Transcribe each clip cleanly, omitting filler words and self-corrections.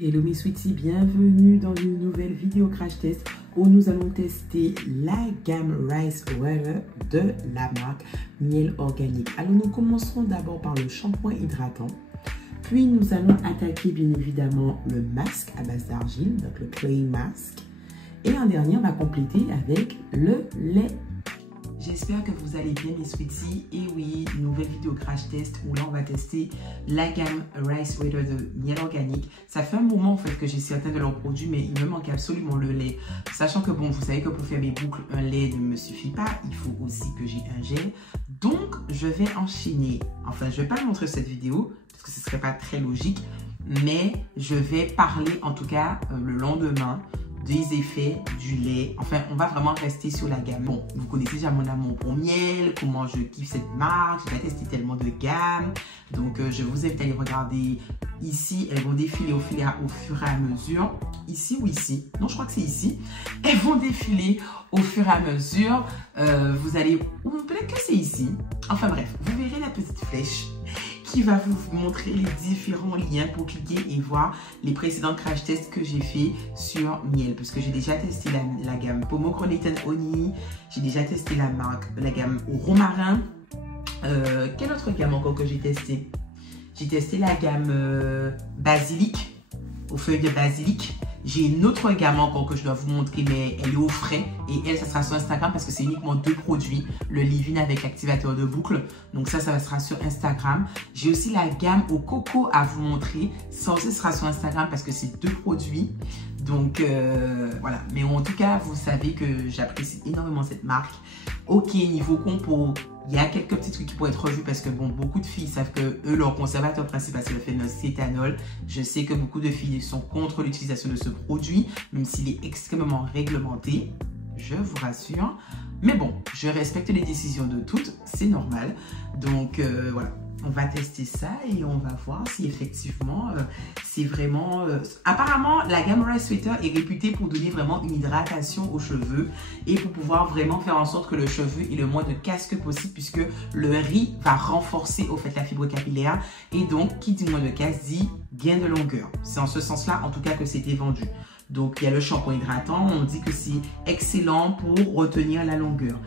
Hello mes sweeties, bienvenue dans une nouvelle vidéo crash test où nous allons tester la gamme Rice Water de la marque Miel Organique. Alors nous commencerons d'abord par le shampoing hydratant, puis nous allons attaquer bien évidemment le masque à base d'argile, donc le clay mask, et en dernier on va compléter avec le lait. J'espère que vous allez bien mes sweeties. Et oui, nouvelle vidéo crash test où là on va tester la gamme Rice Water de Miel Organique. Ça fait un moment en fait que j'ai certains de leurs produits, mais il me manque absolument le lait. Sachant que bon, vous savez que pour faire mes boucles, un lait ne me suffit pas. Il faut aussi que j'ai un gel. Donc je vais enchaîner. Enfin, je ne vais pas montrer cette vidéo parce que ce ne serait pas très logique. Mais je vais parler en tout cas le lendemain des effets du lait. Enfin, on va vraiment rester sur la gamme. Bon, vous connaissez déjà mon amour pour Miel, comment je kiffe cette marque. J'ai testé tellement de gammes. Donc, je vous invite à aller regarder ici. Elles vont défiler au fur et à mesure. Ici ou ici? Non, je crois que c'est ici. Elles vont défiler au fur et à mesure. Vous allez... Ou peut-être que c'est ici. Enfin bref, vous verrez la petite flèche qui va vous montrer les différents liens pour cliquer et voir les précédents crash tests que j'ai fait sur Miel. Parce que j'ai déjà testé la gamme Pomegranate and Honey. J'ai déjà testé la gamme au romarin. Quelle autre gamme encore que j'ai testé? J'ai testé la gamme basilic, aux feuilles de basilic. J'ai une autre gamme encore que je dois vous montrer, mais elle est au frais. Et elle, ça sera sur Instagram parce que c'est uniquement 2 produits. Le leave-in avec l'activateur de boucle. Donc ça sera sur Instagram. J'ai aussi la gamme au coco à vous montrer. Ça aussi sera sur Instagram parce que c'est 2 produits. Donc voilà. Mais en tout cas, vous savez que j'apprécie énormément cette marque. Ok, niveau compo, il y a quelques petits trucs qui pourraient être revus parce que bon, beaucoup de filles savent que eux, leur conservateur principal, c'est le phénolcétanol. Je sais que beaucoup de filles sont contre l'utilisation de ce produit, même s'il est extrêmement réglementé, je vous rassure. Mais bon, je respecte les décisions de toutes, c'est normal. Donc voilà, on va tester ça et on va voir si effectivement c'est vraiment... Apparemment, la gamme Rice Water est réputée pour donner vraiment une hydratation aux cheveux et pour pouvoir vraiment faire en sorte que le cheveu ait le moins de casse que possible puisque le riz va renforcer au fait la fibre capillaire et donc qui dit moins de casse dit gain de longueur. C'est en ce sens-là en tout cas que c'était vendu. Donc il y a le shampoing hydratant, on dit que c'est excellent pour retenir la longueur.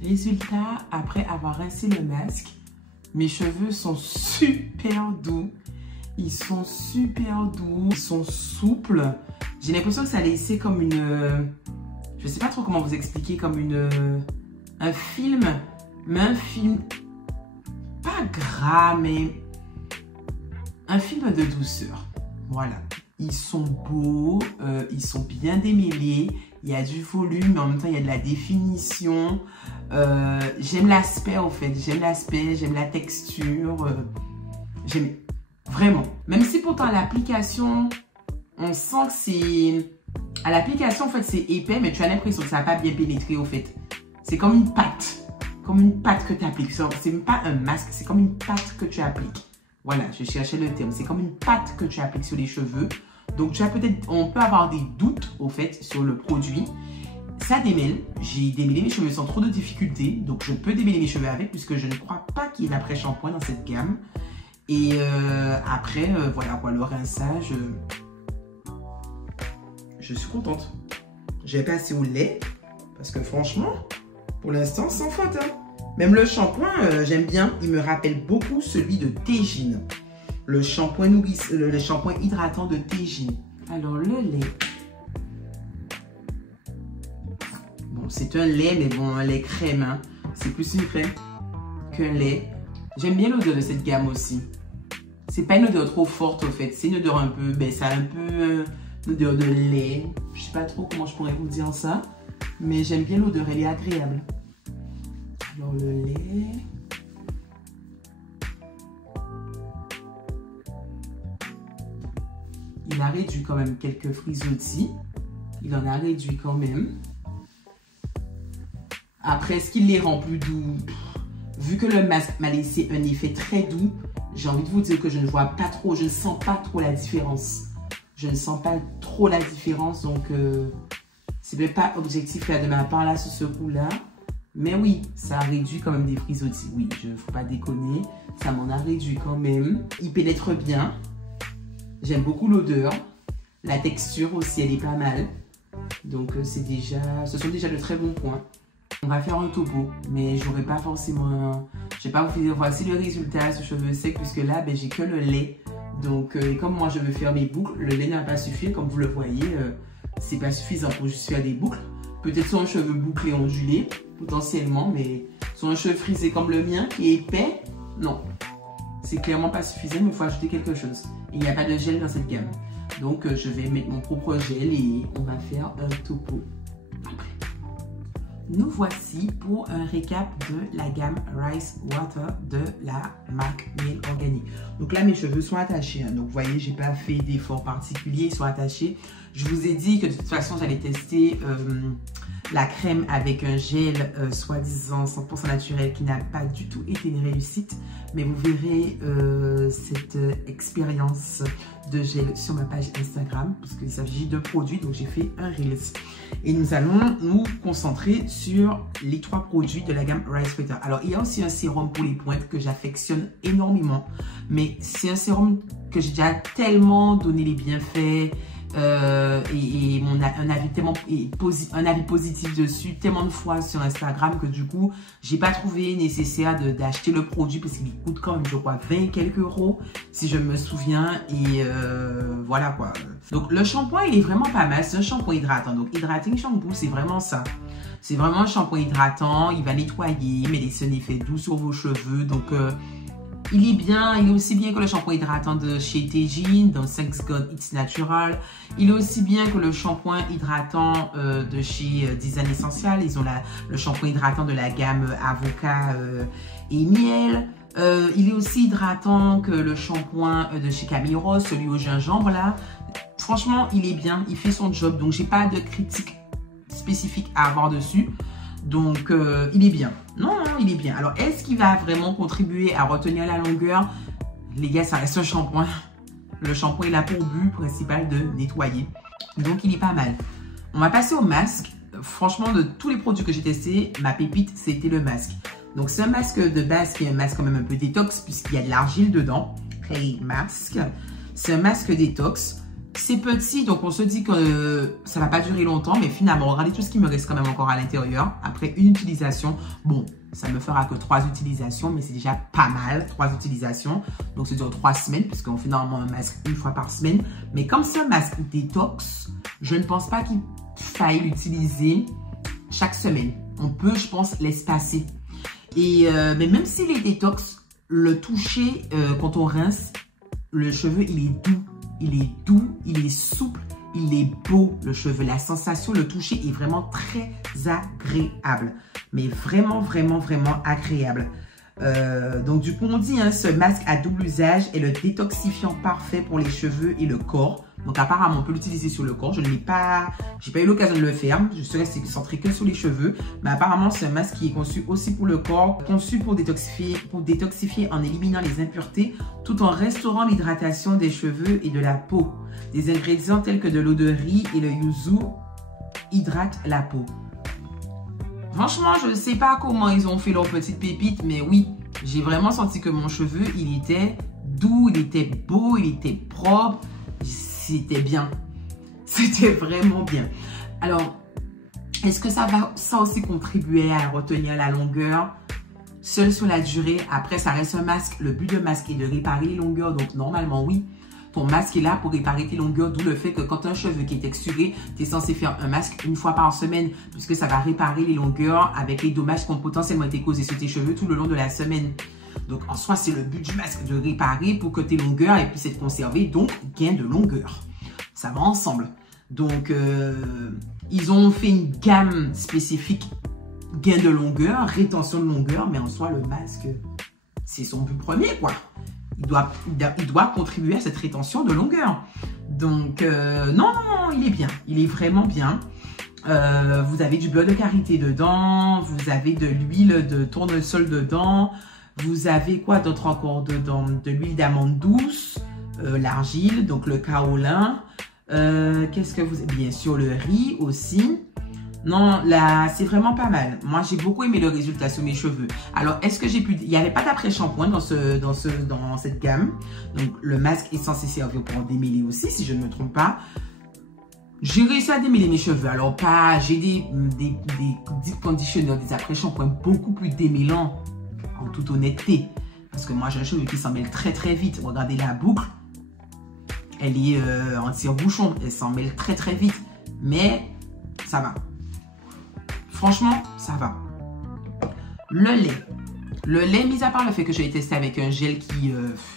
Résultat, après avoir rincé le masque, mes cheveux sont super doux. Ils sont super doux, ils sont souples. J'ai l'impression que ça a laissé comme une... je ne sais pas trop comment vous expliquer, comme un film. Mais un film... pas gras, mais... un film de douceur. Voilà. Ils sont beaux, ils sont bien démêlés. Il y a du volume, mais en même temps, il y a de la définition. J'aime l'aspect, au fait. J'aime l'aspect, j'aime la texture. J'aime vraiment. Même si pourtant, à l'application, on sent que c'est... à l'application, en fait, c'est épais, mais tu as l'impression que ça n'a pas bien pénétré, au fait. C'est comme une pâte. Comme une pâte que tu appliques. C'est même pas un masque, c'est comme une pâte que tu appliques. Voilà, je cherchais le terme. C'est comme une pâte que tu appliques sur les cheveux. Donc, tu as peut-être, on peut avoir des doutes, au fait, sur le produit. Ça démêle. J'ai démêlé mes cheveux sans trop de difficultés. Donc, je peux démêler mes cheveux avec, puisque je ne crois pas qu'il y ait d'après-shampoing dans cette gamme. Et après, voilà quoi, le rinçage, je suis contente. J'ai passé au lait, parce que franchement, pour l'instant, sans faute. Hein. Même le shampoing, j'aime bien. Il me rappelle beaucoup celui de Teijin. Le shampoing hydratant de Teijin. Alors, le lait. Bon, c'est un lait, mais bon, un lait crème. Hein. C'est plus une crème qu'un lait. J'aime bien l'odeur de cette gamme aussi. C'est pas une odeur trop forte, au fait. C'est une odeur un peu... Ben, ça a un peu une odeur de lait. Je sais pas trop comment je pourrais vous dire ça. Mais j'aime bien l'odeur, elle est agréable. Alors, le lait... Il a réduit quand même quelques frisottis. Il en a réduit quand même. Après, est-ce qu'il les rend plus doux? Vu que le masque m'a laissé un effet très doux, j'ai envie de vous dire que je ne vois pas trop, je ne sens pas trop la différence. Je ne sens pas trop la différence, donc c'est même pas objectif là de ma part là sur ce coup-là. Mais oui, ça a réduit quand même des frisottis. Oui, je ne faut pas déconner, ça m'en a réduit quand même. Il pénètre bien. J'aime beaucoup l'odeur. La texture aussi, elle est pas mal. Donc ce sont déjà de très bons points. On va faire un topo, mais j'aurai pas forcément... Je vais pas vous dire voici le résultat sur cheveux secs, puisque là, ben, j'ai que le lait. Donc, comme moi, je veux faire mes boucles, le lait n'a pas suffi. Comme vous le voyez, c'est pas suffisant pour juste faire des boucles. Peut-être sur un cheveu bouclé ondulé, potentiellement, mais sur un cheveu frisé comme le mien, qui est épais, non. C'est clairement pas suffisant, mais il faut ajouter quelque chose. Et il n'y a pas de gel dans cette gamme. Donc, je vais mettre mon propre gel et on va faire un topo après. Nous voici pour un récap de la gamme Rice Water de la marque Miel Organique. Donc là, mes cheveux sont attachés. Hein. Donc, vous voyez, j'ai pas fait d'effort particulier. Ils sont attachés. Je vous ai dit que de toute façon, j'allais tester la crème avec un gel soi-disant 100% naturel qui n'a pas du tout été une réussite. Mais vous verrez cette expérience de gel sur ma page Instagram parce qu'il s'agit de produits. Donc, j'ai fait un Reels. Et nous allons nous concentrer sur les 3 produits de la gamme Rice Water. Alors, il y a aussi un sérum pour les pointes que j'affectionne énormément. Mais c'est un sérum que j'ai déjà tellement donné les bienfaits et un avis positif dessus tellement de fois sur Instagram que du coup, j'ai pas trouvé nécessaire d'acheter le produit parce qu'il coûte quand même, je crois, 20 et quelques euros si je me souviens. Et voilà quoi. Donc, le shampoing, il est vraiment pas mal. C'est un shampoing hydratant. Donc, Hydrating Shampoo, c'est vraiment ça. C'est vraiment un shampoing hydratant. Il va nettoyer, mais laisser un effet doux sur vos cheveux. Donc, il est bien. Il est aussi bien que le shampoing hydratant de chez Teijin, dans Thanks God It's Natural. Il est aussi bien que le shampoing hydratant de chez Design Essential. Ils ont le shampoing hydratant de la gamme Avocat et Miel. Il est aussi hydratant que le shampoing de chez Camille Rose, celui au gingembre là. Franchement, il est bien, il fait son job. Donc, j'ai pas de critique spécifique à avoir dessus. Donc, il est bien. Non, il est bien. Alors, est-ce qu'il va vraiment contribuer à retenir la longueur? Les gars, ça reste un shampoing. Le shampoing, il a pour but principal de nettoyer. Donc, il est pas mal. On va passer au masque. Franchement, de tous les produits que j'ai testés, ma pépite, c'était le masque. Donc, c'est un masque de base qui est un masque quand même un peu détox puisqu'il y a de l'argile dedans. Hey, masque. C'est un masque détox. C'est petit, donc on se dit que ça ne va pas durer longtemps, mais finalement, regardez tout ce qui me reste quand même encore à l'intérieur. Après une utilisation, bon, ça me fera que 3 utilisations, mais c'est déjà pas mal, 3 utilisations. Donc, c'est dure 3 semaines, puisqu'on fait normalement un masque une fois par semaine. Mais comme c'est un masque détox, je ne pense pas qu'il faille l'utiliser chaque semaine. On peut, je pense, l'espacer. Et mais même s'il est détox, le toucher, quand on rince, le cheveu, il est doux. Il est doux, il est souple, il est beau, le cheveu. La sensation, le toucher est vraiment très agréable. Mais vraiment, vraiment, vraiment agréable. Donc, du coup, on dit, hein, ce masque à double usage est le détoxifiant parfait pour les cheveux et le corps. Donc, apparemment, on peut l'utiliser sur le corps. Je n'ai pas, j'ai pas eu l'occasion de le faire. Je suis restée centrée que sur les cheveux. Mais apparemment, c'est un masque qui est conçu aussi pour le corps, conçu pour détoxifier en éliminant les impuretés, tout en restaurant l'hydratation des cheveux et de la peau. Des ingrédients tels que de l'eau de riz et le yuzu hydratent la peau. Franchement, je ne sais pas comment ils ont fait leur petite pépite, mais oui, j'ai vraiment senti que mon cheveu, il était doux, il était beau, il était propre. C'était bien. C'était vraiment bien. Alors, est-ce que ça va aussi contribuer à retenir la longueur? seul sur la durée. Après, ça reste un masque. Le but de masque est de réparer les longueurs. Donc, normalement, oui, ton masque est là pour réparer tes longueurs. D'où le fait que quand tu as un cheveu qui est texturé, tu es censé faire un masque une fois par semaine puisque ça va réparer les longueurs avec les dommages qui ont potentiellement été causés sur tes cheveux tout le long de la semaine. Donc, en soi, c'est le but du masque de réparer pour que tes longueurs puissent être conservées. Donc, gain de longueur. Ça va ensemble. Donc, ils ont fait une gamme spécifique gain de longueur, rétention de longueur, mais en soi, le masque, c'est son but premier, quoi. Il doit contribuer à cette rétention de longueur. Donc, non, il est bien. Il est vraiment bien. Vous avez du beurre de karité dedans. Vous avez de l'huile de tournesol dedans. Vous avez quoi d'autre encore dedans? De l'huile d'amande douce, l'argile, donc le kaolin. Qu'est-ce que vous... Bien sûr, le riz aussi. Non, là, c'est vraiment pas mal. Moi, j'ai beaucoup aimé le résultat sur mes cheveux. Alors, est-ce que j'ai pu... Il n'y avait pas d'après-shampoing dans cette gamme. Donc, le masque est censé servir pour en démêler aussi, si je ne me trompe pas. J'ai réussi à démêler mes cheveux. Alors, pas... J'ai des deep conditionners, des après-shampoings beaucoup plus démêlants, en toute honnêteté. Parce que moi, j'ai un cheveu qui s'en mêle très, très vite. Regardez la boucle. Elle est en tire-bouchon. Elle s'en mêle très, très vite. Mais, ça va. Franchement, ça va. Le lait. Le lait, mis à part le fait que j'ai testé avec un gel qui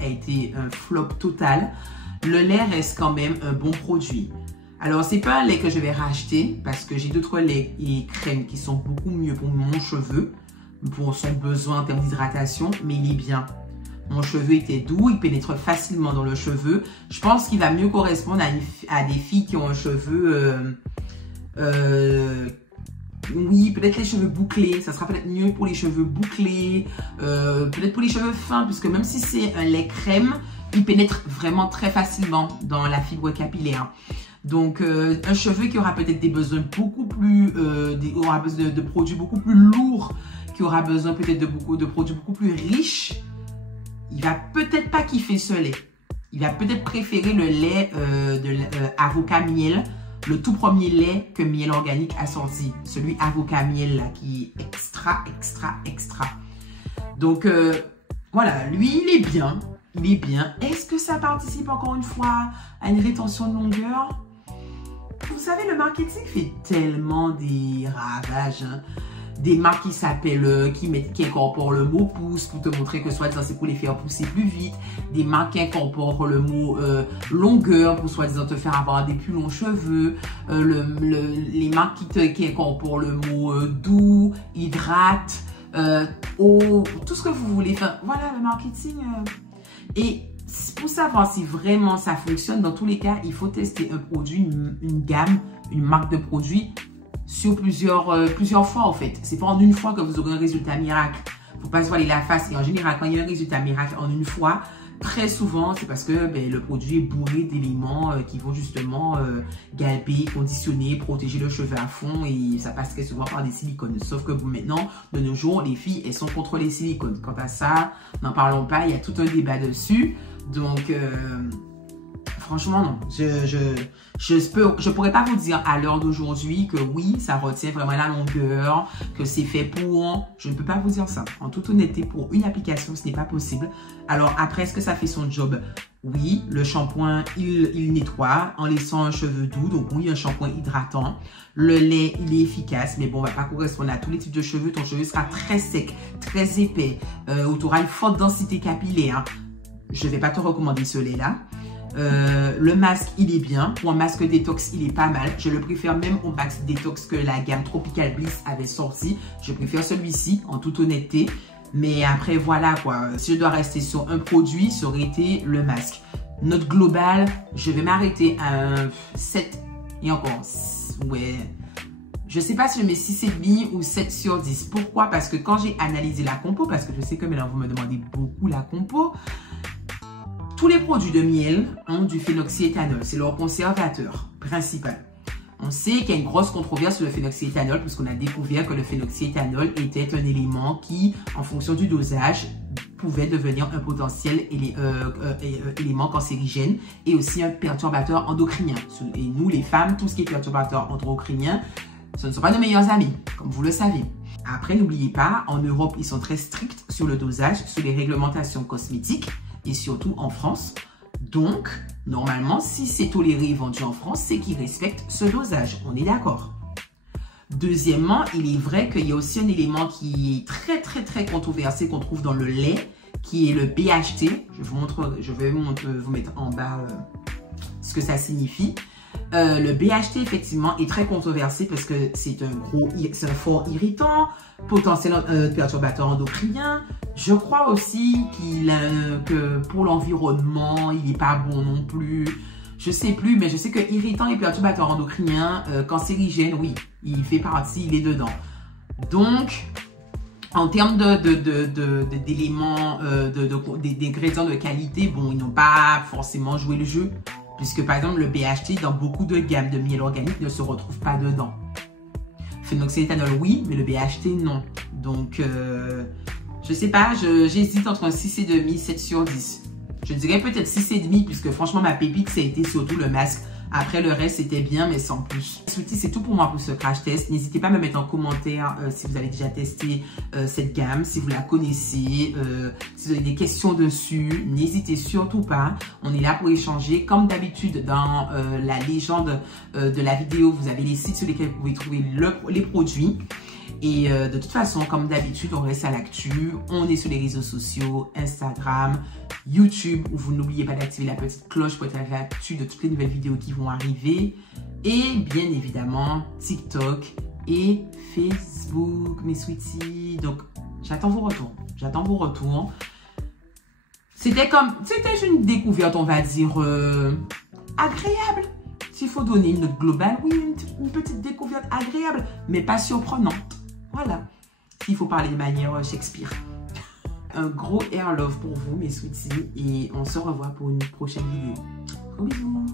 a été un flop total, le lait reste quand même un bon produit. Alors, c'est pas un lait que je vais racheter parce que j'ai d'autres laits et crèmes qui sont beaucoup mieux pour mon cheveu, pour son besoin en termes d'hydratation, mais il est bien. Mon cheveu était doux, il pénètre facilement dans le cheveu. Je pense qu'il va mieux correspondre à des filles qui ont un cheveu... oui, peut-être les cheveux bouclés, ça sera peut-être mieux pour les cheveux bouclés, peut-être pour les cheveux fins, puisque même si c'est un lait crème, il pénètre vraiment très facilement dans la fibre capillaire. Donc, un cheveu qui aura peut-être des besoins beaucoup plus, aura besoin de produits beaucoup plus lourds, qui aura besoin peut-être de produits beaucoup plus riches, il va peut-être pas kiffer ce lait. Il va peut-être préférer le lait avocat miel, le tout premier lait que Miel Organique a sorti. Celui avocat miel là, qui est extra. Donc, voilà, lui, il est bien. Il est bien. Est-ce que ça participe encore une fois à une rétention de longueur? Vous savez, le marketing fait tellement des ravages. Hein. Des marques qui s'appellent, qui incorporent le mot pouce pour te montrer que soi-disant c'est pour les faire pousser plus vite. Des marques qui incorporent le mot longueur pour soi-disant te faire avoir des plus longs cheveux. Les marques qui incorporent le mot doux, hydrate, eau, tout ce que vous voulez. Enfin, voilà le marketing. Et pour savoir si vraiment ça fonctionne, dans tous les cas, il faut tester un produit, une gamme, une marque de produits sur plusieurs fois en fait. C'est pas en une fois que vous aurez un résultat miracle. Faut pas se voiler la face. Et en général, quand il y a un résultat miracle en une fois, très souvent, c'est parce que le produit est bourré d'éléments qui vont justement galper, conditionner, protéger le cheveu à fond et ça passe très souvent par des silicones. Sauf que maintenant, de nos jours, les filles, elles sont contre les silicones. Quant à ça, n'en parlons pas, il y a tout un débat dessus. Donc, franchement, non. Je pourrais pas vous dire à l'heure d'aujourd'hui que oui, ça retient vraiment la longueur, que c'est fait pour... Je ne peux pas vous dire ça. En toute honnêteté, pour une application, ce n'est pas possible. Alors après, est-ce que ça fait son job? Oui, le shampoing, il nettoie en laissant un cheveu doux. Donc oui, un shampoing hydratant. Le lait, il est efficace, mais bon, il ne va pas correspondre à tous les types de cheveux. Ton cheveu sera très sec, très épais. Tu auras une forte densité capillaire. Je ne vais pas te recommander ce lait-là. Le masque, il est bien. Pour un masque détox, il est pas mal. Je le préfère même au masque détox que la gamme Tropical Bliss avait sorti. Je préfère celui-ci, en toute honnêteté. Mais après, voilà quoi. Si je dois rester sur un produit, ça aurait été le masque. Note globale, je vais m'arrêter à un 7. Et encore, ouais. Je ne sais pas si je mets 6,5 ou 7 sur 10. Pourquoi? Parce que quand j'ai analysé la compo, parce que je sais que maintenant vous me demandez beaucoup la compo, tous les produits de miel ont du phénoxyéthanol. C'est leur conservateur principal. On sait qu'il y a une grosse controverse sur le phénoxyéthanol puisqu'on a découvert que le phénoxyéthanol était un élément qui, en fonction du dosage, pouvait devenir un potentiel élément cancérigène et aussi un perturbateur endocrinien. Et nous, les femmes, tout ce qui est perturbateur endocrinien, ce ne sont pas nos meilleurs amis, comme vous le savez. Après, n'oubliez pas, en Europe, ils sont très stricts sur le dosage, sur les réglementations cosmétiques et surtout en France. Donc, normalement, si c'est toléré et vendu en France, c'est qu'ils respectent ce dosage. On est d'accord. Deuxièmement, il est vrai qu'il y a aussi un élément qui est très controversé qu'on trouve dans le lait, qui est le BHT. Je vais vous mettre en bas ce que ça signifie. Le BHT, effectivement, est très controversé parce que c'est un fort irritant, potentiel perturbateur endocrinien. Je crois aussi que pour l'environnement, il n'est pas bon non plus. Je sais plus, mais je sais que irritant et perturbateur endocrinien, cancérigène, oui, il fait partie, il est dedans. Donc, en termes d'éléments, d'ingrédients de qualité, bon, ils n'ont pas forcément joué le jeu. Puisque par exemple, le BHT, dans beaucoup de gammes de miel organique, ne se retrouve pas dedans. Phénoxyéthanol, oui, mais le BHT, non. Donc, je sais pas, j'hésite entre un 6,5 et 7 sur 10. Je dirais peut-être 6,5, puisque franchement, ma pépite, ça a été surtout le masque. Après, le reste, c'était bien, mais sans plus. Sweetie, c'est tout pour moi pour ce crash test. N'hésitez pas à me mettre en commentaire si vous avez déjà testé cette gamme, si vous la connaissez, si vous avez des questions dessus. N'hésitez surtout pas. On est là pour échanger. Comme d'habitude, dans la légende de la vidéo, vous avez les sites sur lesquels vous pouvez trouver les produits. Et de toute façon, comme d'habitude, on reste à l'actu. On est sur les réseaux sociaux, Instagram, YouTube, où vous n'oubliez pas d'activer la petite cloche pour être à l'actu de toutes les nouvelles vidéos qui vont arriver. Et bien évidemment, TikTok et Facebook, mes sweeties. Donc, j'attends vos retours. J'attends vos retours. C'était une découverte, on va dire, agréable. S'il faut donner une note globale, oui, une petite découverte agréable, mais pas surprenante. Voilà, s'il faut parler de manière Shakespeare. Un gros air love pour vous, mes sweeties, et on se revoit pour une prochaine vidéo. Gros bisous.